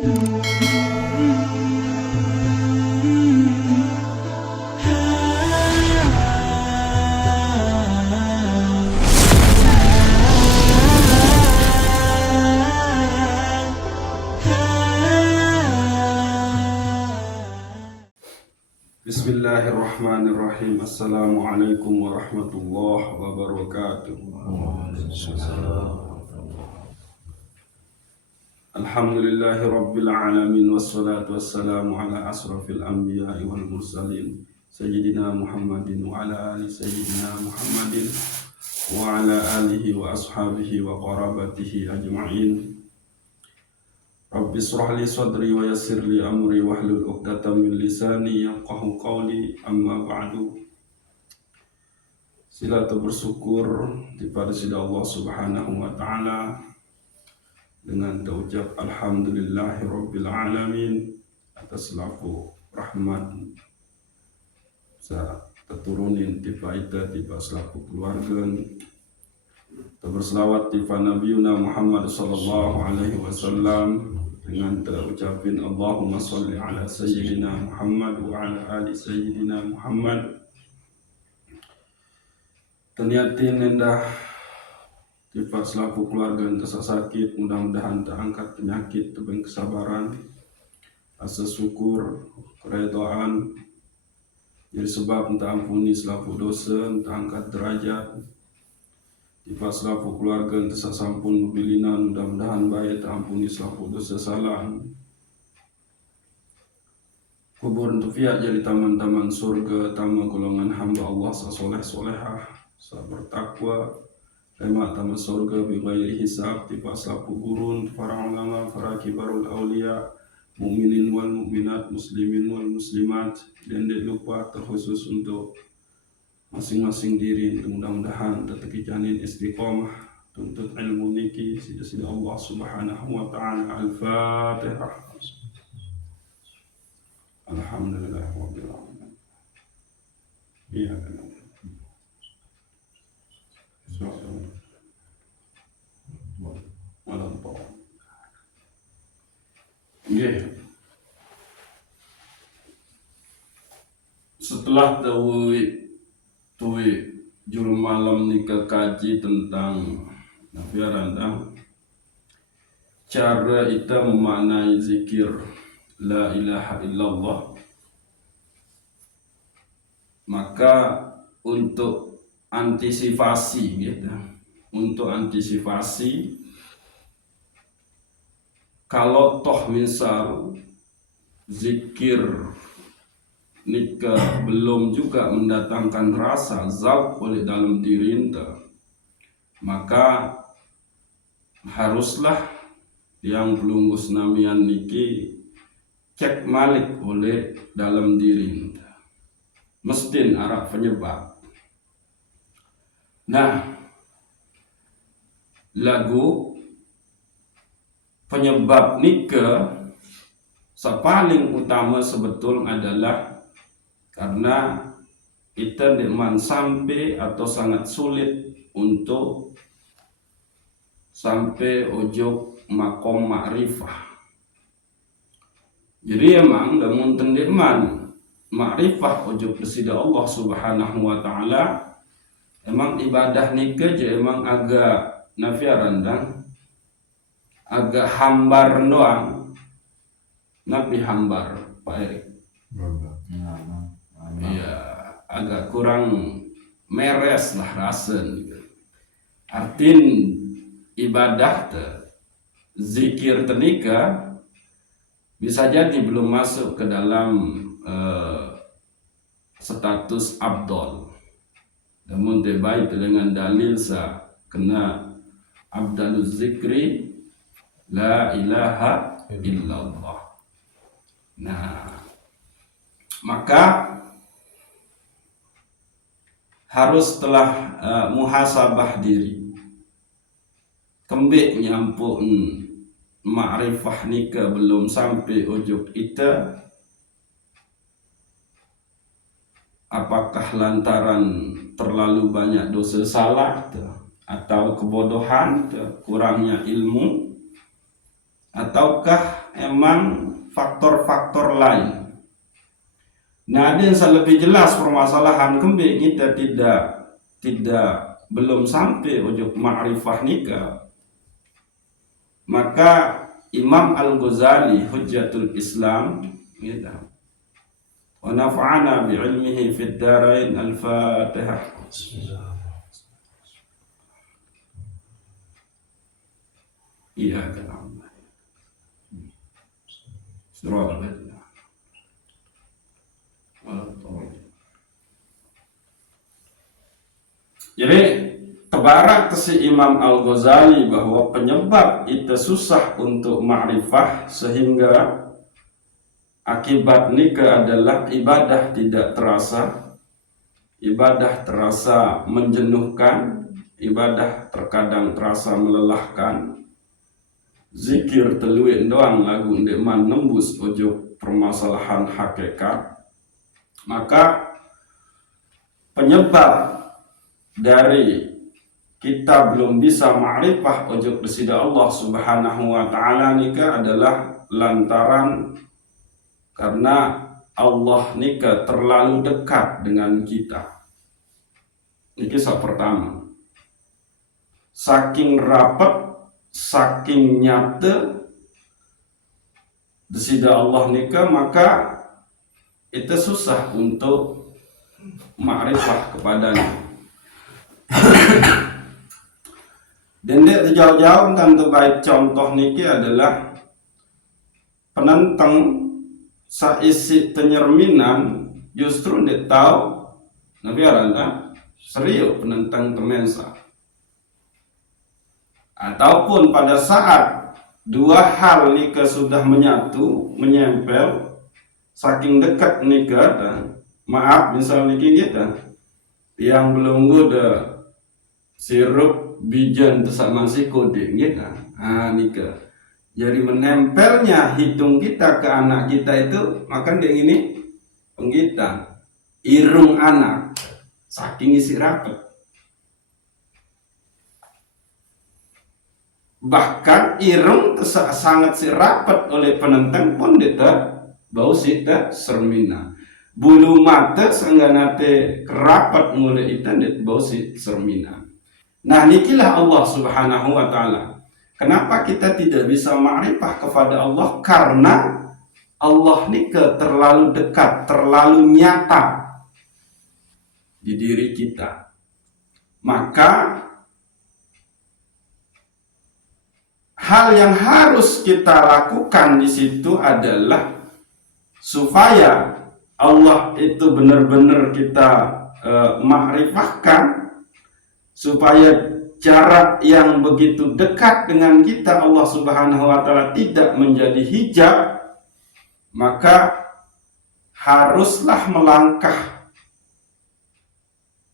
Bismillahirrahmanirrahim. Assalamualaikum warahmatullahi wabarakatuh. Alhamdulillahi rabbil alamin, wassalatu wassalamu ala asrafil anbiya'i wal mursalin sayyidina Muhammadin wa ala ali sayyidina Muhammadin wa ala alihi wa ashabihi wa qarabatihi ajma'in. Rabbi shrah li sadri wa yassir li amri wahlul 'uqdatam min lisani yafqahu qawli, amma ba'du. Sila bersyukur kepada Allah Subhanahu wa taala dengan ucap alhamdulillahi rabbil alamin atas laku rahmat sa teturunin tiba ita tiba selaku keluarga. Berselawat tiba Nabiuna Muhammad sallallahu alaihi wasallam dengan terucapin Allahumma sholli ala sayyidina Muhammad wa ala ali sayyidina Muhammad. Terniatin endah tiba selaku keluarga yang sakit, mudah-mudahan terangkat penyakit, tebing kesabaran, asa syukur, keredaan, jadi sebab entah ampuni selaku dosa, entah angkat derajat. Tiba selaku keluarga yang tersampun mobilinan, mudah-mudahan baik terampuni selaku dosa salah. Kubur untuk fiat jadi taman-taman surga, taman golongan hamba Allah sasoleh-solehah, bertakwa, remak taman surga bighairi hisab. Tiba selaku gurun, para ulama, para kibarul awliya, mukminin wal mukminat, muslimin wal muslimat, dan tidak lupa terkhusus untuk masing-masing diri, mudah-mudahan tetap janin istiqomah tuntut ilmu niki sida Allah Subhanahu wa taala. Al-Fatihah. Alhamdulillah rabbil alamin. Iya kan. Malam po. Nggih. Setelah tuwi juru malam nikah kaji tentang nafiarandang cara kita memaknai zikir la ilaha illallah, maka untuk antisipasi gitu, kalau toh misal zikir nikah belum juga mendatangkan rasa zauq oleh dalam diri ente, maka haruslah yang belum namian niki cek malik oleh dalam diri ente, mesti arah penyebab. Nah, lagu penyebab nikah paling utama sebetul adalah karena kita nikman sampai atau sangat sulit untuk sampai ojo makom ma'rifah. Jadi emang lamun nikman ma'rifah ojo presida Allah Subhanahu wa taala, emang ibadah nikah je emang agak nafiarandang, agak hambar doang. Nabi hambar Pak Erik. Iya, agak kurang meres lah rasen. Artin ibadah zikir tenika bisa jadi belum masuk ke dalam status abdol. Namun baik dengan dalil sa kena abdaluz zikri la ilaha illallah. Nah, maka harus telah muhasabah diri, kembik nyampun ma'rifah nikah belum sampai ujuk ita, apakah lantaran terlalu banyak dosa salah atau kebodohan, kurangnya ilmu, ataukah emang faktor-faktor lain? Nah, ada yang lebih jelas permasalahan kembali kita tidak belum sampai ujuk ma'rifah nikah, maka Imam Al-Ghazali Hujjatul Islam gitu. Wa nafa'ana bi'ilmihi fid darain. Al-Fatihah. Iya kan. Surah. Jadi tebarak si Imam Al-Ghazali bahwa penyebab itu susah untuk ma'rifah sehingga akibat nikah adalah ibadah tidak terasa, ibadah terasa menjenuhkan, ibadah terkadang terasa melelahkan, zikir teluik doang lagu ndeman nembus ujuk permasalahan hakikat. Maka penyebab dari kita belum bisa ma'rifah ujuk besida Allah Subhanahu wa ta'ala nikah adalah lantaran karena Allah nikah terlalu dekat dengan kita. Ini kisah pertama. Saking rapat, saking nyata besida Allah nikah, maka itu susah untuk ma'rifah kepadanya. Dan dia jauh-jauh tentu baik contoh niki adalah penentang saisi penyerminan justru dia tahu nabi aranda serius penentang temensa, ataupun pada saat dua hal nikah sudah menyatu menyempel saking dekat nikah, maaf misal niki kita yang belum udah sirup bijan sama si koding gitu. Nikah. Jadi menempelnya hidung kita ke anak kita itu makan dia ini penggitan irung anak saking isi rapat. Bahkan irung sangat si rapat oleh penentang pun dia bau sita sermina. Bulu mata sangganate kerapat mulai itu dia bau si sermina. Nah, nikilah Allah Subhanahu wa ta'ala. Kenapa kita tidak bisa ma'rifah kepada Allah? Karena Allah nikah terlalu dekat, terlalu nyata di diri kita. Maka hal yang harus kita lakukan di situ adalah supaya Allah itu benar-benar kita ma'rifahkan, supaya jarak yang begitu dekat dengan kita Allah Subhanahu wa ta'ala tidak menjadi hijab, maka haruslah melangkah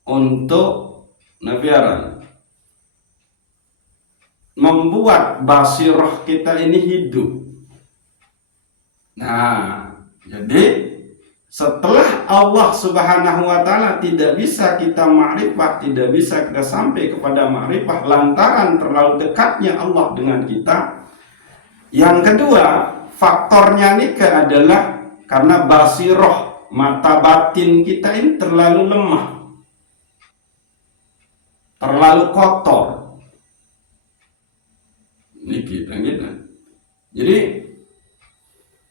untuk nabiaran membuat basirah kita ini hidup. Nah, jadi setelah Allah Subhanahu wa ta'ala tidak bisa kita ma'rifah, tidak bisa kita sampai kepada ma'rifah lantaran terlalu dekatnya Allah dengan kita. Yang kedua, faktornya nikah adalah karena basiroh, mata batin kita ini terlalu lemah, terlalu kotor. Ini kita gitu. Jadi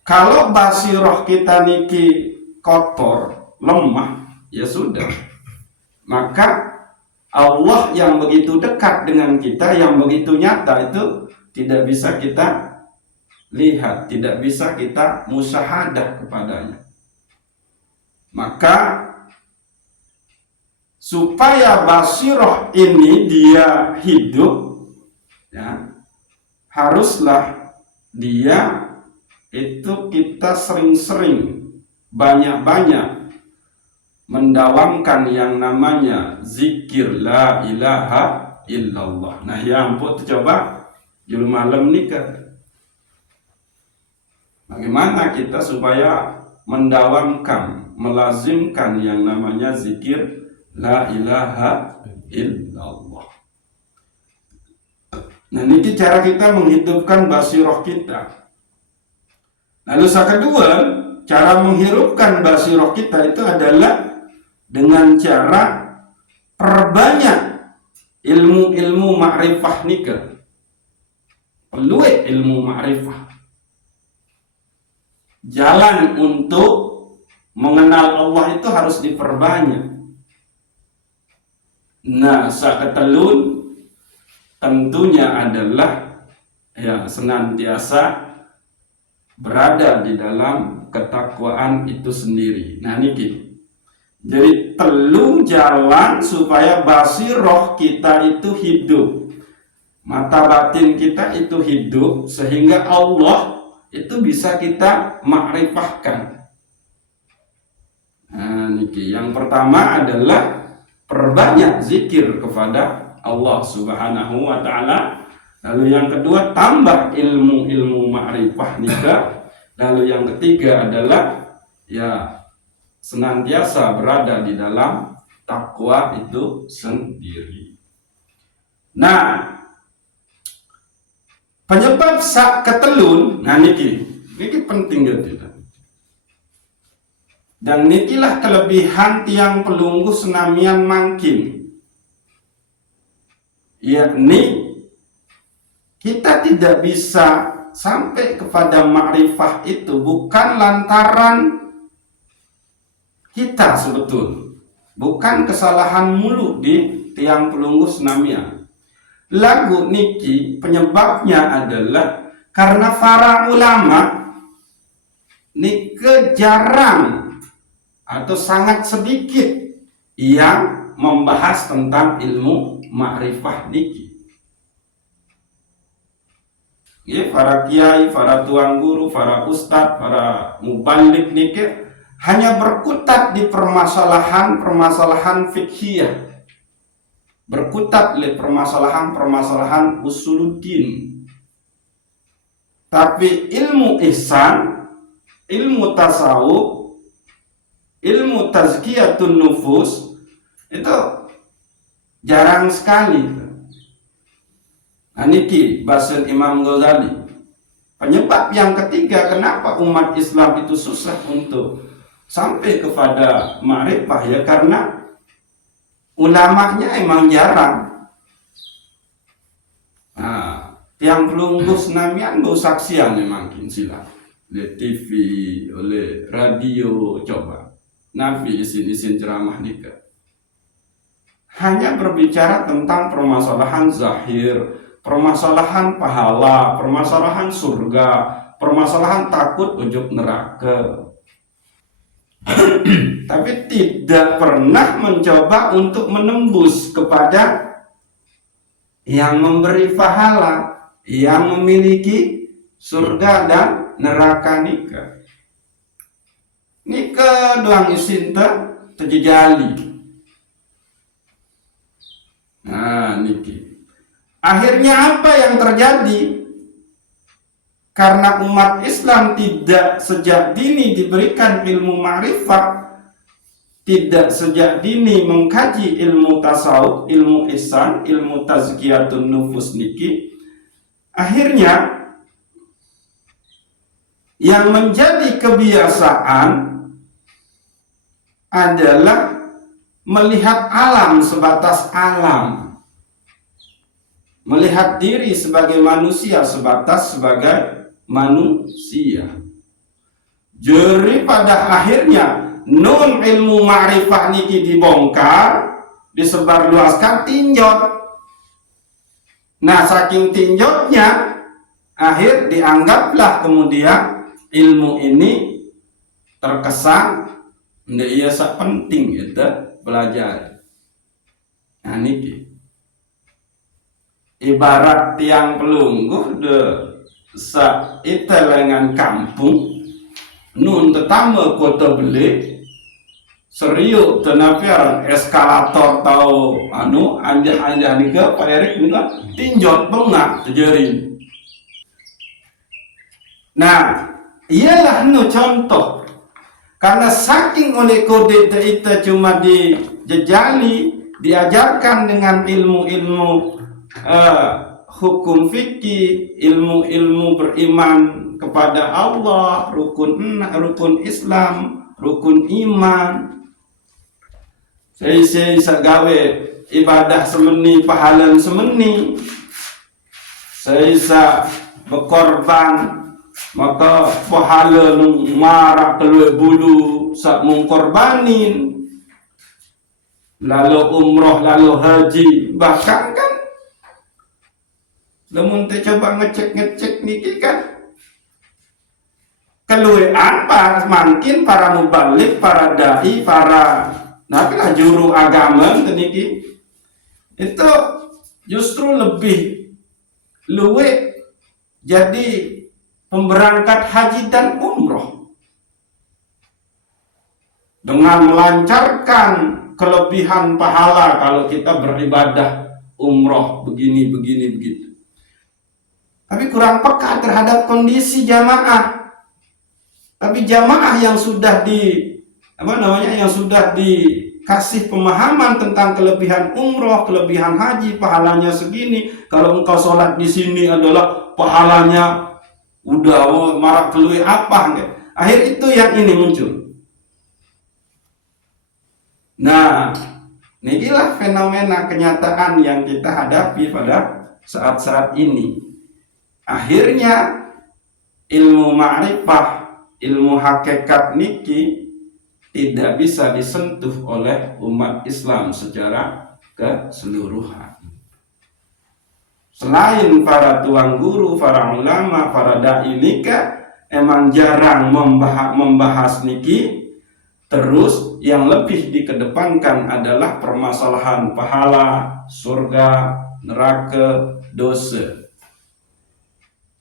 kalau basiroh kita niki kotor, lemah, ya sudah. Maka Allah yang begitu dekat dengan kita, yang begitu nyata itu tidak bisa kita lihat, tidak bisa kita musyahadah kepadanya. Maka supaya basirah ini dia hidup, ya, haruslah dia itu kita sering-sering banyak-banyak mendawamkan yang namanya zikir la ilaha illallah. Nah, yang pun coba jul malam nikah. Bagaimana kita supaya mendawamkan, melazimkan yang namanya zikir la ilaha illallah. Nah, ini cara kita menghidupkan basiroh kita. Lalu yang kedua, cara menghidupkan basiroh kita itu adalah dengan cara perbanyak ilmu-ilmu ma'rifah nikah. Peluit ilmu ma'rifah. Jalan untuk mengenal Allah itu harus diperbanyak. Nah, saketelun tentunya adalah senantiasa berada di dalam ketakwaan itu sendiri. Nah, niki. Jadi telung jalan supaya basiroh kita itu hidup, mata batin kita itu hidup, sehingga Allah itu bisa kita makrifahkan. Nah, niki. Yang pertama adalah perbanyak zikir kepada Allah Subhanahu wa Ta'ala. Lalu yang kedua, tambah ilmu-ilmu makrifah nikah. Lalu yang ketiga adalah senantiasa berada di dalam takwa itu sendiri. Nah, penyebab sak ketelun, nah niki penting gitu. Dan nikilah kelebihan tiang pelunggu senamian mangkin, yakni kita tidak bisa sampai kepada makrifah itu bukan lantaran kita sebetul, bukan kesalahan mulut di tiang pelunggu senamian. Lagu niki penyebabnya adalah karena para ulama niki jarang atau sangat sedikit yang membahas tentang ilmu makrifah niki. Para kiai, para tuan guru, para ustadz, para mubalik niki hanya berkutat di permasalahan fikhiyah, berkutat di permasalahan usuluddin. Tapi ilmu ihsan, ilmu tasawuf, ilmu tazkiyatun nufus itu jarang sekali. Nah, niki bahasa Imam Ghazali. Penyebab yang ketiga kenapa umat Islam itu susah untuk sampai kepada ma'rifah, karena ulamanya emang jarang. Nah, tiang pelunggu senamian bau saksian memang silap oleh TV, oleh radio. Coba Nabi isin ceramah nikah hanya berbicara tentang permasalahan zahir, permasalahan pahala, permasalahan surga, permasalahan takut ujub neraka. Tapi tidak pernah mencoba untuk menembus kepada yang memberi pahala, yang memiliki surga dan neraka nikah. Nikah doang isin terjejali. Nah, niki. Akhirnya apa yang terjadi? Karena umat Islam tidak sejak dini diberikan ilmu ma'rifah, tidak sejak dini mengkaji ilmu tasawuf, ilmu ihsan, ilmu tazkiyatun nufus niki, akhirnya yang menjadi kebiasaan adalah melihat alam sebatas alam, melihat diri sebagai manusia sebatas sebagai manusia. Jadi pada akhirnya nun ilmu ma'rifah niki dibongkar, disebarluaskan, tinjot. Nah, saking tinjotnya, akhir dianggaplah kemudian ilmu ini terkesan ndak iya sak penting itu belajar. Nah, niki ibarat tiang pelungguh de sa itelengan kampung nun tetama kota beli seriuk tenapiaran eskalator tau anjah nika Pak Erik nika tinjot bengak terjadi. Nah, ialah contoh karena saking oleh kode itu cuma dijejali, diajarkan dengan ilmu-ilmu hukum fikih, ilmu-ilmu beriman kepada Allah, rukun Islam, rukun iman. Saya gawe ibadah semeni, pahalan semeni. Saya berkorban, maka pahala marak keluar bulu sak mengkorbanin. Lalu umroh, lalu haji, bahkan kan namun coba ngecek niki kan keluaran makin para mubalik, para dai, para lah juru agama niki itu justru lebih luwe jadi pemberangkat haji dan umroh dengan melancarkan kelebihan pahala kalau kita beribadah umroh begini begitu. Tapi kurang peka terhadap kondisi jamaah. Tapi jamaah yang sudah yang sudah dikasih pemahaman tentang kelebihan umroh, kelebihan haji, pahalanya segini. Kalau engkau sholat di sini adalah pahalanya udah marak keluar apa enggak? Akhir itu yang ini muncul. Nah, inilah fenomena kenyataan yang kita hadapi pada saat-saat ini. Akhirnya ilmu ma'rifah, ilmu hakikat niki tidak bisa disentuh oleh umat Islam secara keseluruhan. Selain para tuan guru, para ulama, para dai nika emang jarang membahas niki. Terus yang lebih dikedepankan adalah permasalahan pahala, surga, neraka, dosa.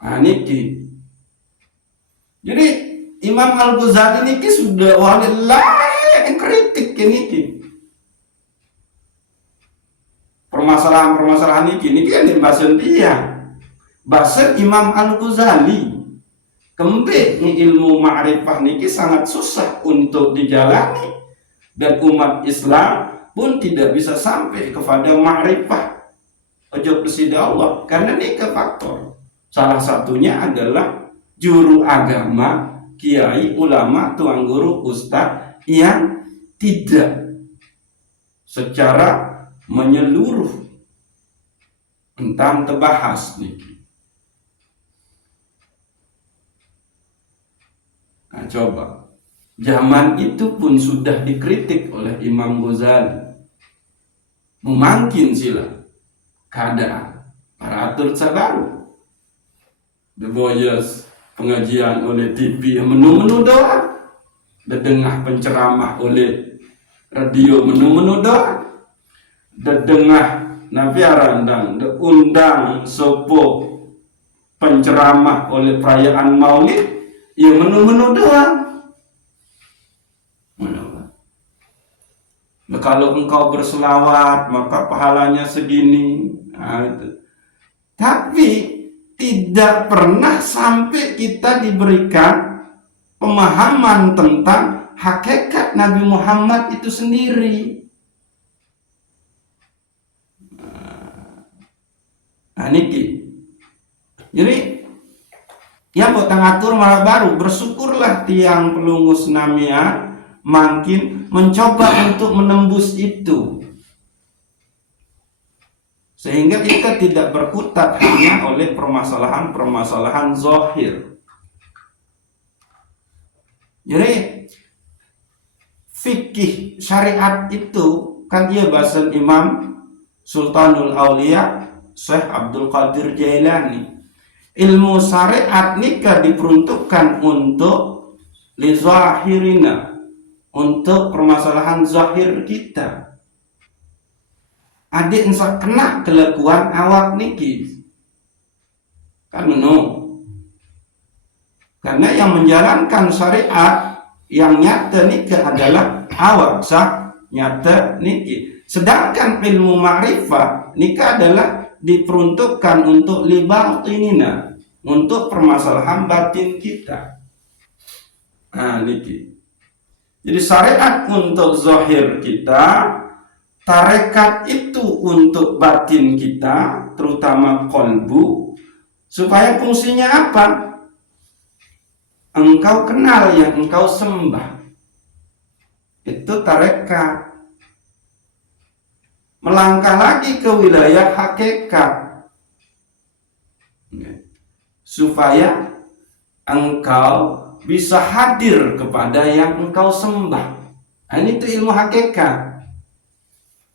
Niki. Jadi Imam Al-Ghazali niki sudah walillahi yang kritik niki. Permasalahan niki kan bahasan dia. Bahasan Imam Al-Ghazali. Kembe ilmu ma'rifah niki sangat susah untuk dijalani dan umat Islam pun tidak bisa sampai kepada ma'rifah ojo presida Allah karena ini faktor. Salah satunya adalah juru agama, kiai, ulama, tuan guru, ustadz yang tidak secara menyeluruh tentang terbahas niki. Nah, coba zaman itu pun sudah dikritik oleh Imam Ghazali. Memangkin sila keadaan paratur baru. The Boyes pengajian oleh TV menu-menu doa. Dedengah penceramah oleh radio menu-menu doa. Dedengah nafiarandang undang sopo penceramah oleh perayaan Maulid. Ya menu-menu doang. Nah, kalau engkau berselawat maka pahalanya segini. Nah, itu. Tapi tidak pernah sampai kita diberikan pemahaman tentang hakikat Nabi Muhammad itu sendiri. Nah, niki. Jadi yang buat ngatur malah baru bersyukurlah tiang pelungus namia makin mencoba untuk menembus itu sehingga kita tidak berkutat hanya oleh permasalahan zahir. Jadi fikih syariat itu kan ia bahasan Imam Sultanul Aulia Syekh Abdul Qadir Jailani. Ilmu syariat nikah diperuntukkan untuk lizahirina, untuk permasalahan zahir kita. Adik insya kena kelakuan awak niki kan karena yang menjalankan syariat yang nyata nikah adalah awak sah nyata niki. Sedangkan ilmu ma'rifah nikah adalah diperuntukkan untuk libatinina, untuk permasalahan batin kita. Nah niki. Jadi syariat untuk zahir kita, tarekat itu untuk batin kita, terutama kolbu, supaya fungsinya apa? Engkau kenal yang engkau sembah. Itu tarekat. Melangkah lagi ke wilayah hakikat, supaya engkau bisa hadir kepada yang engkau sembah. Nah, ini itu ilmu hakikat.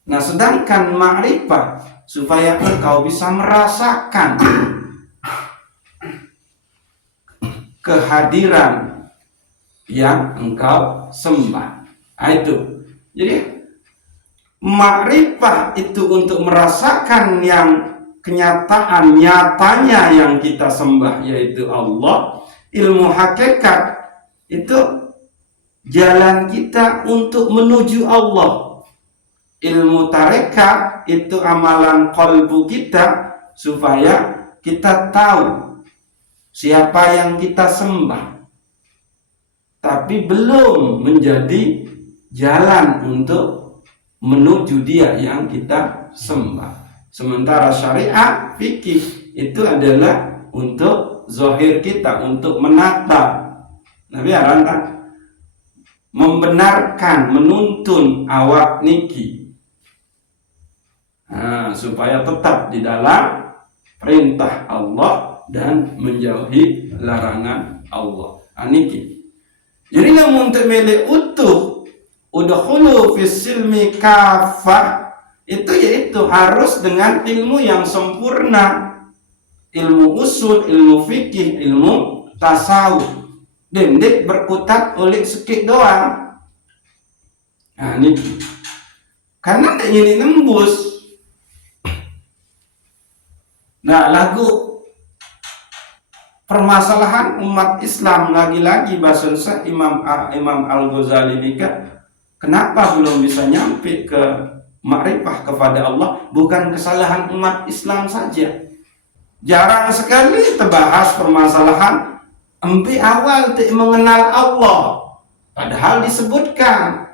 Nah, sedangkan ma'rifah supaya engkau bisa merasakan kehadiran yang engkau sembah. Nah, itu. Jadi ma'rifah itu untuk merasakan yang kenyataan nyatanya yang kita sembah, yaitu Allah. Ilmu hakikat itu jalan kita untuk menuju Allah. Ilmu tarekat itu amalan qalbu kita supaya kita tahu siapa yang kita sembah, tapi belum menjadi jalan untuk menuju dia yang kita sembah. Sementara syariat fikih itu adalah untuk zahir kita, untuk menata. Nabi aranta membenarkan, menuntun awak niki, supaya tetap di dalam perintah Allah dan menjauhi larangan Allah. Niki. Jadi namun temele utuh udkhulu fis silmi kafah, itu yaitu harus dengan ilmu yang sempurna, ilmu usul, ilmu fikih, ilmu tasawuf. Dendek berkutat oleh sikit doang. Nah, ini karena ini nembus. Nah, lagu permasalahan umat Islam lagi-lagi bahasa Imam Al-Ghazali nika, kenapa belum bisa nyampe ke makrifah kepada Allah? Bukan kesalahan umat Islam saja. Jarang sekali terbahas permasalahan empi awal mengenal Allah. Padahal disebutkan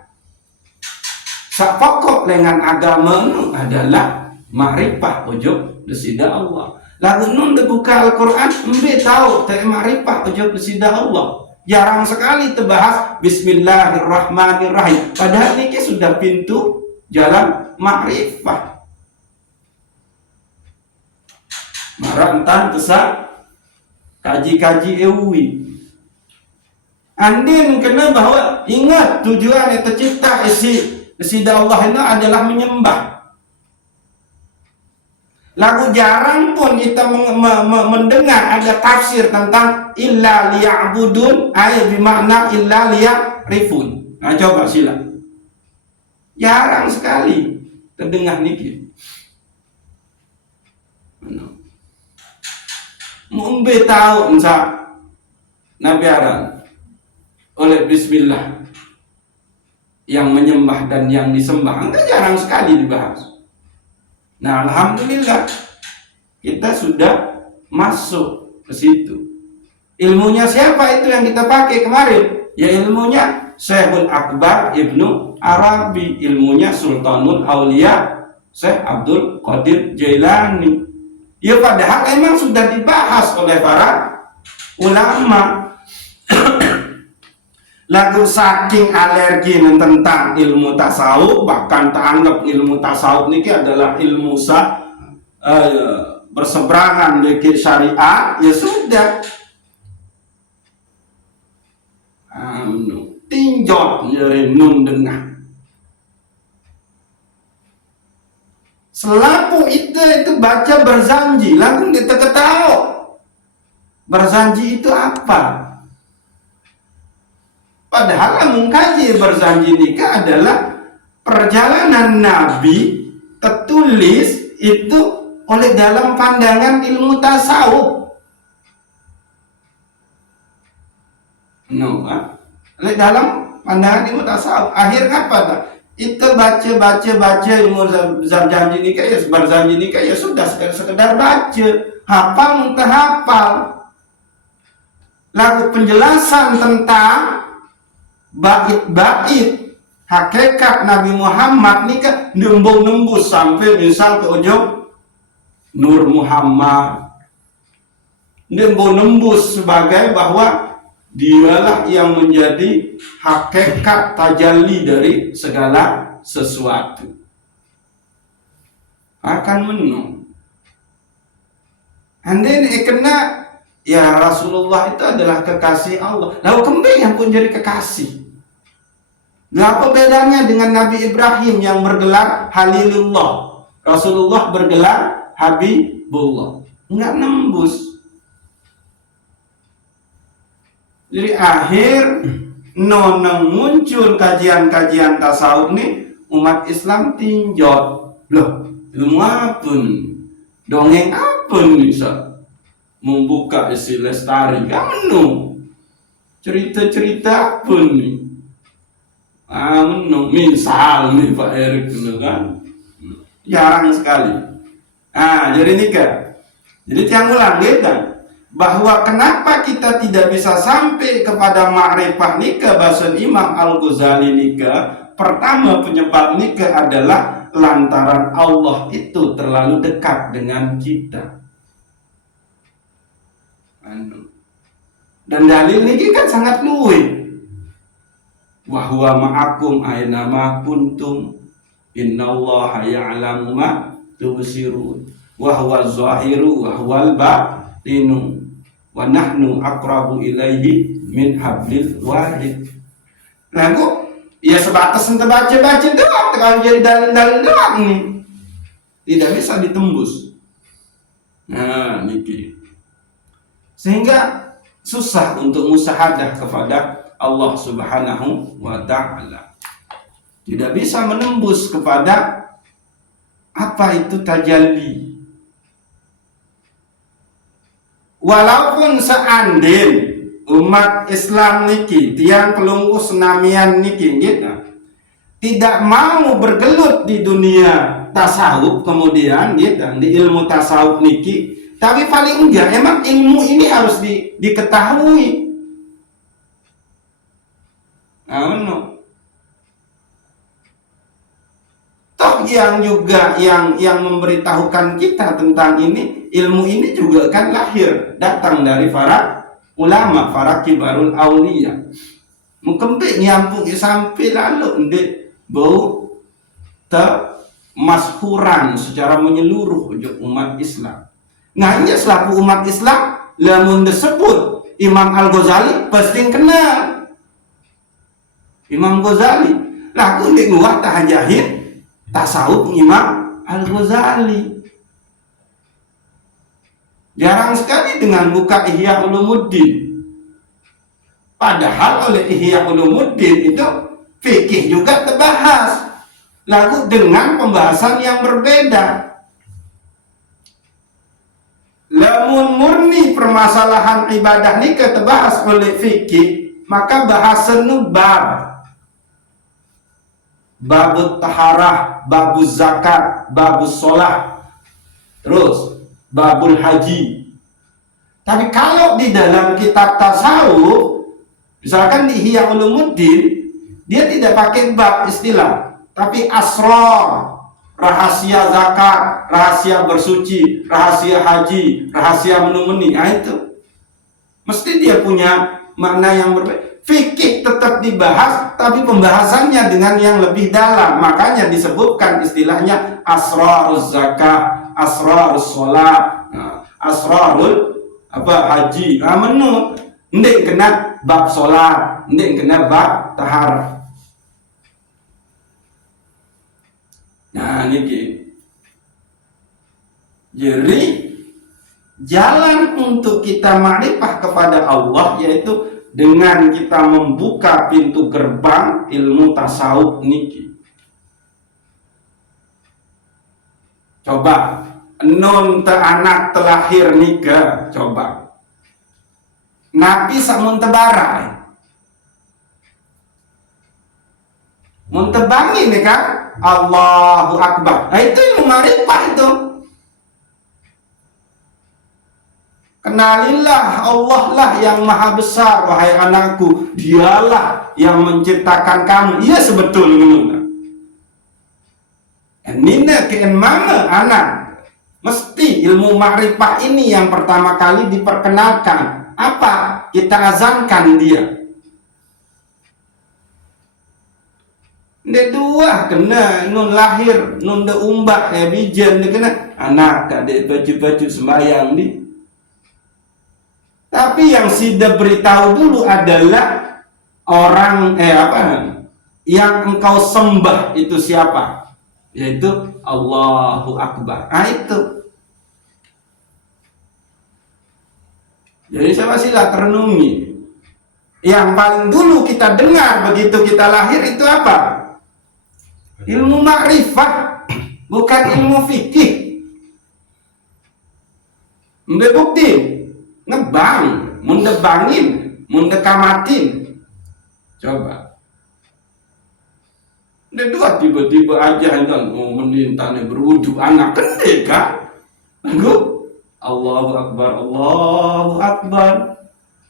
sak pokok dengan agama adalah makrifah ujub desida Allah. Lagu nun buka Al-Quran empi tahu makrifah ujub desida Allah. Jarang sekali terbahas Bismillahirrahmanirrahim. Padahal ini sudah pintu jalan makrifah. Marah entan tesak kaji-kaji ewi. Andin kena bahwa ingat tujuan yang tercipta isi Allah itu adalah menyembah. Lagu jarang pun kita mendengar ada tafsir tentang illa liya'budun, ayat bermakna illa liya'rifun. Nah, coba sila. Jarang sekali terdengar niki. Mumbe tahu ensa Nabi Aran oleh bismillah yang menyembah dan yang disembah, enggak, jarang sekali dibahas. Nah, alhamdulillah kita sudah masuk ke situ. Ilmunya siapa itu yang kita pakai kemarin? Ya ilmunya Syekhul Akbar Ibnu Arabi, ilmunya Sultanul Aulia Syekh Abdul Qadir Jailani. Ya padahal emang sudah dibahas oleh para ulama. Lagu saking alergi tentang ilmu tasawuf, bahkan tanggap ilmu tasawuf ini adalah ilmu berseberangan dengan syariat, ya sudah. Tinjot jadi nun dengar. Selaku itu baca berzanji, langsung kita ketahu. Berzanji itu apa? Padahal mengkaji berzanji nikah adalah perjalanan Nabi tertulis itu oleh dalam pandangan ilmu tasawuf. Oleh dalam pandangan ilmu tasawuf. Akhirnya apa? Itu baca ilmu janji nikah, ya berzanji nikah, ya sudah sekedar baca, hafal muntah hafal. Lalu penjelasan tentang bait-bait hakikat Nabi Muhammad ni kan nembus sampai misal ke ujung Nur Muhammad, nembus sebagai bahwa dialah yang menjadi hakikat tajalli dari segala sesuatu. Akan menung. Andai kena ya Rasulullah itu adalah kekasih Allah. Lalu kembali yang pun jadi kekasih. Apa bedanya dengan Nabi Ibrahim yang bergelar Halilullah, Rasulullah bergelar Habibullah? Enggak nembus. Jadi akhir nonong muncul kajian-kajian tasawuf nih, umat Islam tinjau. Loh, ilmu apa nih? Dongeng apa nih, bisa membuka isi lestari kamu? Cerita-cerita apa nih? Misal nih Pak Erik kan jarang sekali. Jadi nikah. Jadi tiang ulang gitu bahwa kenapa kita tidak bisa sampai kepada ma'rifah nikah bahasa Imam Al-Ghazali nikah. Pertama penyebab nikah adalah lantaran Allah itu terlalu dekat dengan kita. Dan dalil ini kan sangat luwih. Wa huwa ma'akum aina ma kuntum innallaha ya'lamu ma tubsirun wa huwa zahiru wa huwal batinu wa nahnu aqrabu ilaihi min hablil warid. Lagu ya sebatas ente baca-baca doang, kalau jadi dalil-dalil doang nih tidak bisa ditembus. Niki sehingga susah untuk musyahadah kepada Allah Subhanahu wa ta'ala. Tidak bisa menembus kepada apa itu tajalli. Walaupun seandainya umat Islam niki, tiang pelunggu senamian niki gitu, tidak mau bergelut di dunia tasawuf, kemudian gitu, di ilmu tasawuf niki, tapi paling enggak emang ilmu ini harus diketahui. Toh yang juga yang memberitahukan kita tentang ini, ilmu ini juga kan lahir datang dari para ulama, para kibarul aulia. Mungkin nyampung sampai lalu ndek bau mashuran secara menyeluruh umat Islam. Nganya selaku umat Islam lamun disebut Imam Al-Ghazali pasti kenal. Imam Ghazali laku di luar tahajahid tasawuf Imam Al-Ghazali. Jarang sekali dengan buka Ihya Ulumuddin. Padahal oleh Ihya Ulumuddin itu fikih juga terbahas, lalu dengan pembahasan yang berbeda. Lamun murni permasalahan ibadah ini terbahas oleh fikih, maka bahasa nubar babut taharah, babus zakat, babus sholat, terus babul haji. Tapi kalau di dalam kitab tasawuf, misalkan di Ihya Ulumuddin, dia tidak pakai bab istilah, tapi asrar, rahasia zakat, rahasia bersuci, rahasia haji, rahasia menumeni. Itu mesti dia punya makna yang berbeda. Fikih tetap dibahas, tapi pembahasannya dengan yang lebih dalam. Makanya disebutkan istilahnya asraruz zakat, asrarus sholat, asrarul haji. Menurut ndek kena bab sholat, ndek kena bab taharah. Niki. Jadi jalan untuk kita ma'rifah kepada Allah yaitu dengan kita membuka pintu gerbang ilmu tasawuf niki. Coba nun anak telahir nikah, coba Nabi samun tebarai muntebangi nih kan Allahu Akbar. Nah itu ilmu ma'rifah itu. Kenalilah Allah lah yang maha besar, wahai anakku. Dialah yang menciptakan kamu. Iya sebetulnya. Nina ke mana anak? Mesti ilmu ma'rifah ini yang pertama kali diperkenalkan. Apa? Kita azankan dia. Dia dua kena nun lahir, nun de umbak ya bijan dia kena anak kadek baju-baju sembahyang ni. Tapi yang Sida beritahu dulu adalah orang yang engkau sembah itu siapa? Yaitu Allahu Akbar. Ah itu. Jadi sama sila terenungi. Yang paling dulu kita dengar begitu kita lahir itu apa? Ilmu makrifat, bukan ilmu fikih. Mbak bukti, ngebang, mundebangin, mundekamatin. Coba. Dia dua tiba-tiba aja kan menintanya berwudu anak kendek kan? Lagu Allahu Akbar, Allahu Akbar,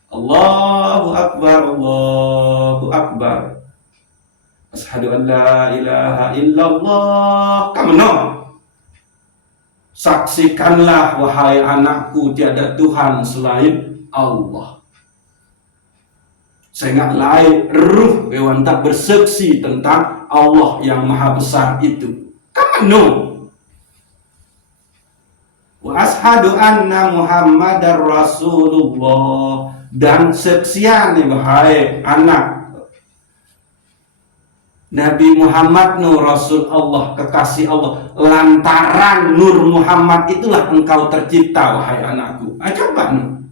Allahu Akbar, Allahu Akbar. Asyhadu an la ilaha illallah. Kamu no. Saksikanlah wahai anakku tiada Tuhan selain Allah. Sehingga lain ruh hewan tak bersaksi tentang Allah yang maha besar itu. Kamu no. Wa ashadu anna Muhammadar Rasulullah. Dan seksian wahai anak Nabi Muhammad nur Rasul Allah, kekasih Allah. Lantaran nur Muhammad itulah engkau tercipta wahai anakku. Coba no.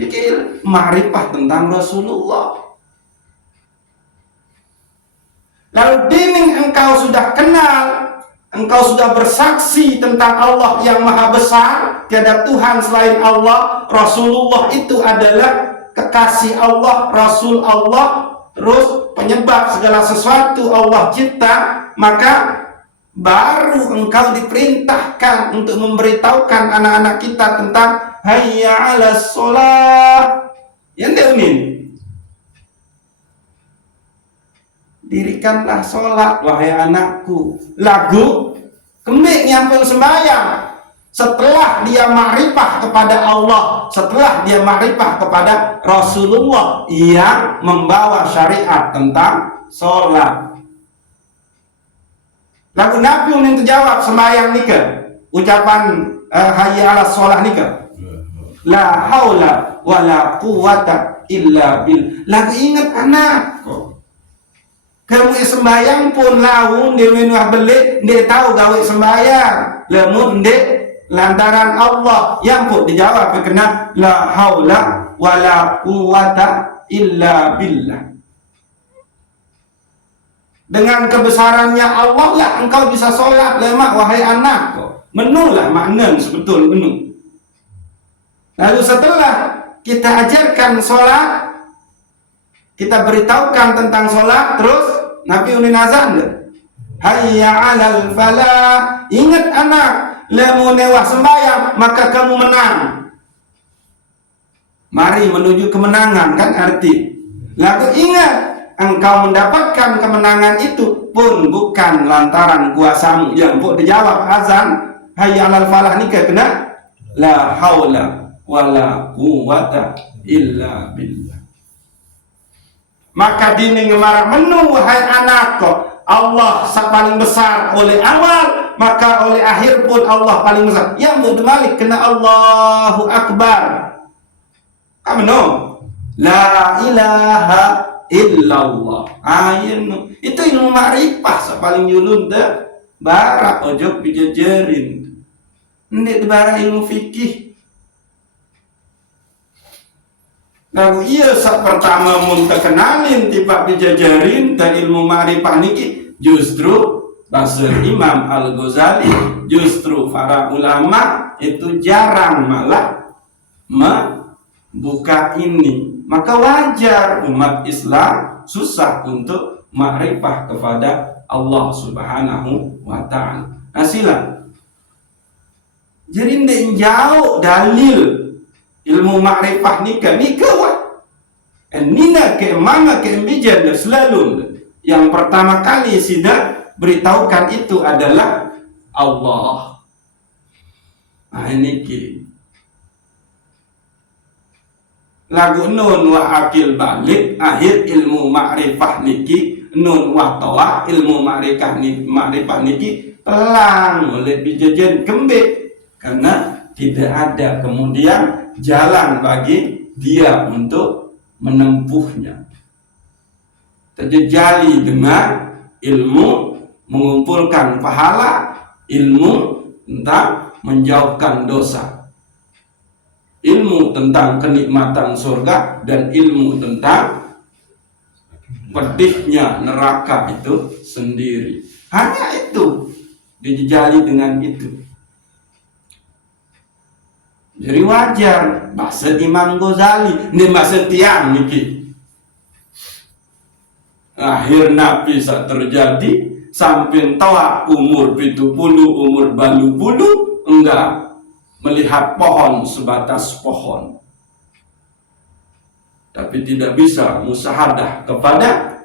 Jadi ma'rifah tentang Rasulullah. Lalu dining engkau sudah kenal, engkau sudah bersaksi tentang Allah yang maha besar, tiada Tuhan selain Allah. Rasulullah itu adalah kekasih Allah, Rasul Allah, terus penyebab segala sesuatu Allah cipta. Maka baru engkau diperintahkan untuk memberitahukan anak-anak kita tentang hayya 'alas sholat. Yang ini dirikanlah sholat wahai anakku. Lagu kembik nyampul sembahyang. Setelah dia ma'rifah kepada Allah, setelah dia ma'rifah kepada Rasulullah yang membawa syariat tentang sholat. Lagu Nabi yang terjawab sembahyang nikah, ucapan hayya 'alas sholat nikah. La haula wala quwata illa bil. Lagu ingat anak. Kamu sembahyang pun laun dia menuah belit, dia tahu gawe sembahyang. Lamun dia lantaran Allah yang pun dijawab kena la haula wala quwata illa billah. Dengan kebesarannya Allah lah engkau bisa sholat lemak wahai anak. Menulah makna sebetul menu. Lalu setelah kita ajarkan sholat, kita beritahukan tentang sholat, terus Nabi unin azan deh. Hayya 'alal falah. Ingat anak, lemu newah sembahyang maka kamu menang. Mari menuju kemenangan kan arti. Lalu ingat, engkau mendapatkan kemenangan itu pun bukan lantaran kuasamu. Yang pun dijawab azan hayya 'alal falah ni kena la haula wala quwwata illa billah. Maka dini ngemarah menu wahai anakku, Allah paling besar oleh awal, maka oleh akhir pun Allah paling besar. Yang mudah malik kena Allahu Akbar. Kamu no? La ilaha illallah. Ayen itu ilmu ma'rifah paling yulun dah. Barak ojo pijajarin. Ndek barak ilmu fikih. Lalu ia saat pertama mun terkenalin tiba pijajarin dan ilmu ma'rifah niki justru Rasul Imam Al-Ghazali, justru para ulama itu jarang malah membuka ini. Maka wajar umat Islam susah untuk ma'rifah kepada Allah Subhanahu wa ta'ala. Nah sila. Jadi ndek jauh dalil ilmu ma'rifah nika wah. Nina ke mama ke bijan selalu yang pertama kali sudah beritahukan itu adalah Allah. Nah ini lagu nun wa akil balik akhir ilmu ma'rifah niki nun wa tawa ilmu ma'rifah niki pelang oleh bijajan kembali karena tidak ada kemudian jalan bagi dia untuk menempuhnya. Terjejali dengan ilmu mengumpulkan pahala, ilmu tentang menjauhkan dosa, ilmu tentang kenikmatan surga, dan ilmu tentang pedihnya neraka itu sendiri. Hanya itu dijejali dengan itu. Jadi wajar bahasa Imam Ghazali ini bahasa tiang niki. Akhir Nabi saat terjadi sampai tawa umur 70, umur 80 enggak melihat pohon sebatas pohon, tapi tidak bisa musyahadah kepada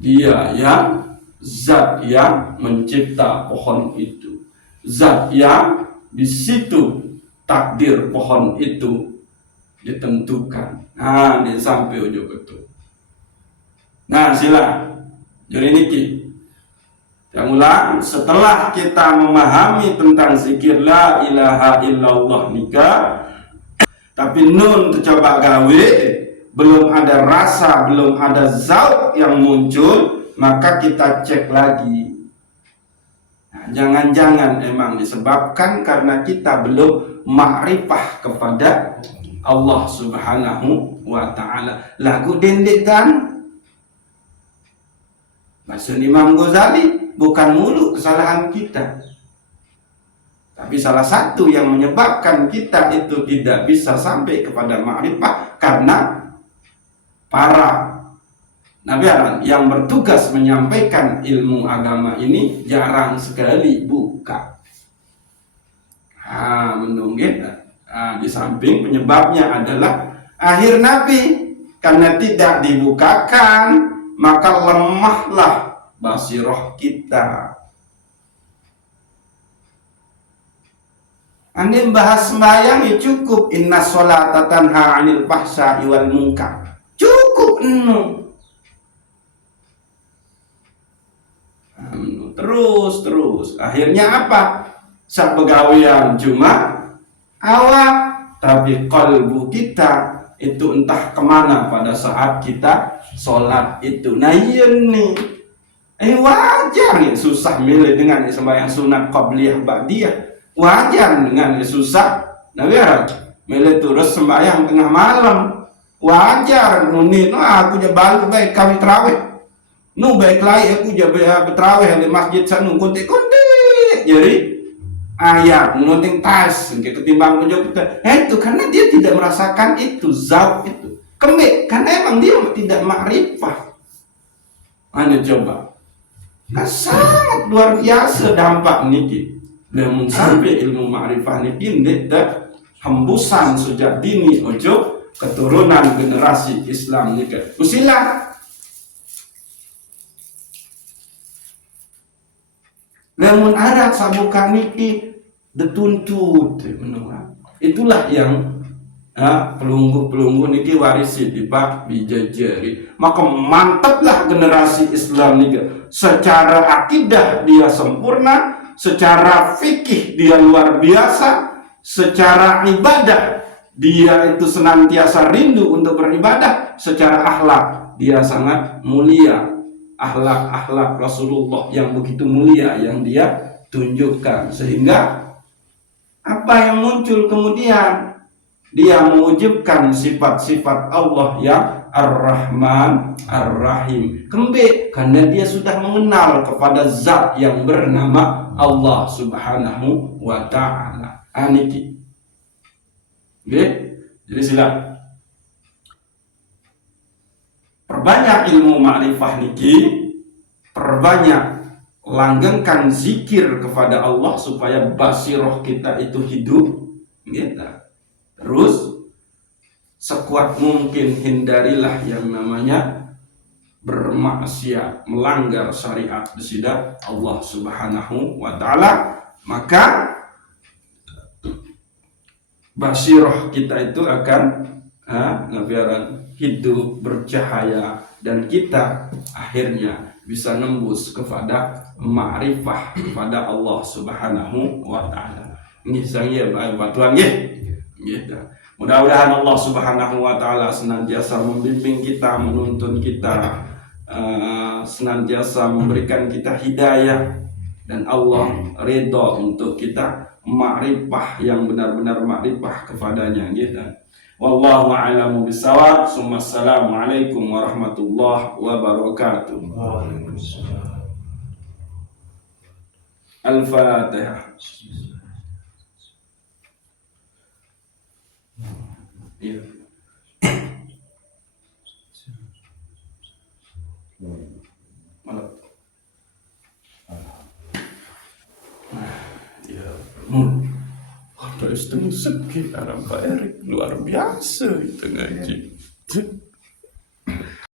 dia yang zat yang mencipta pohon itu, zat yang di situ takdir pohon itu ditentukan. Nah, dia sampai ujung itu. Nah, sila. Jadi niki. Yang ulang, setelah kita memahami tentang zikir la ilaha illallah nika, tapi nun tercoba gawe, belum ada rasa, belum ada zauq yang muncul, maka kita cek lagi. Nah, jangan-jangan emang disebabkan karena kita belum ma'rifah kepada Allah Subhanahu wa ta'ala. Lagu dendek kan? Bahasa Imam Ghazali, bukan mulu kesalahan kita, tapi salah satu yang menyebabkan kita itu tidak bisa sampai kepada ma'rifah karena para nabi yang bertugas menyampaikan ilmu agama ini jarang sekali buka. Menunggit. Di samping penyebabnya adalah akhir Nabi karena tidak dibukakan, maka lemahlah basirah kita. Anda bahas sembahyang ya cukup, inna sholata tanha 'anil fahsya'i wal munkar. Cukup terus akhirnya apa? Sak begawian cuma awak, tapi kalbu kita itu entah kemana pada saat kita sholat itu. Nah iya nih, wajar nih susah milih dengan sembahyang sunat qabliyah ba'diyah, wajar dengan susah. Nah biar milih terus sembahyang tengah malam, wajar. Nuni, aku je balik baik kami terawih, baik lagi aku je terawih di masjid sana kontek-kontek. Jadi ayat menunting tas ketimbang menjawab itu karena dia tidak merasakan itu zauq itu kembali karena emang dia tidak ma'rifah. Anda coba kan sangat luar biasa dampak niki namun sampai ilmu ma'rifah niki ndak hembusan sejak dini ojo keturunan generasi Islam niki usilah. Namun ada sabukan niki detuntut menurut. Itulah yang pelunggu niki warisi di bak bijajari. Maka mantaplah generasi Islam niki. Secara akidah dia sempurna, secara fikih dia luar biasa, secara ibadah dia itu senantiasa rindu untuk beribadah, secara akhlak dia sangat mulia. Akhlak Rasulullah yang begitu mulia yang dia tunjukkan, sehingga apa yang muncul kemudian dia mewujudkan sifat-sifat Allah yang Ar-Rahman Ar-Rahim kembali karena dia sudah mengenal kepada zat yang bernama Allah Subhanahu wa ta'ala. Aniki jadi silakan perbanyak ilmu ma'rifah niki, perbanyak langgengkan zikir kepada Allah supaya basirah kita itu hidup. Gitu. Terus sekuat mungkin hindarilah yang namanya bermaksiat, melanggar syariat besidat Allah Subhanahu wa taala, maka basirah kita itu akan ngabiaran hidup bercahaya dan kita akhirnya bisa nembus kepada ma'rifah kepada Allah Subhanahu wa taala. Nggih saya batuan nggih. Gitu. Mudah-mudahan Allah Subhanahu wa taala senantiasa membimbing kita, menuntun kita, senantiasa memberikan kita hidayah, dan Allah ridha untuk kita ma'rifah yang benar-benar ma'rifah kepadanya gitu. Wallahu a'lamu bissawab. Assalamualaikum warahmatullahi wabarakatuh. Waalaikumsalam. Al-Fatihah. Iya. Malah. Ya, ada setengah segi Arab Pak Erik luar biasa itu ngaji.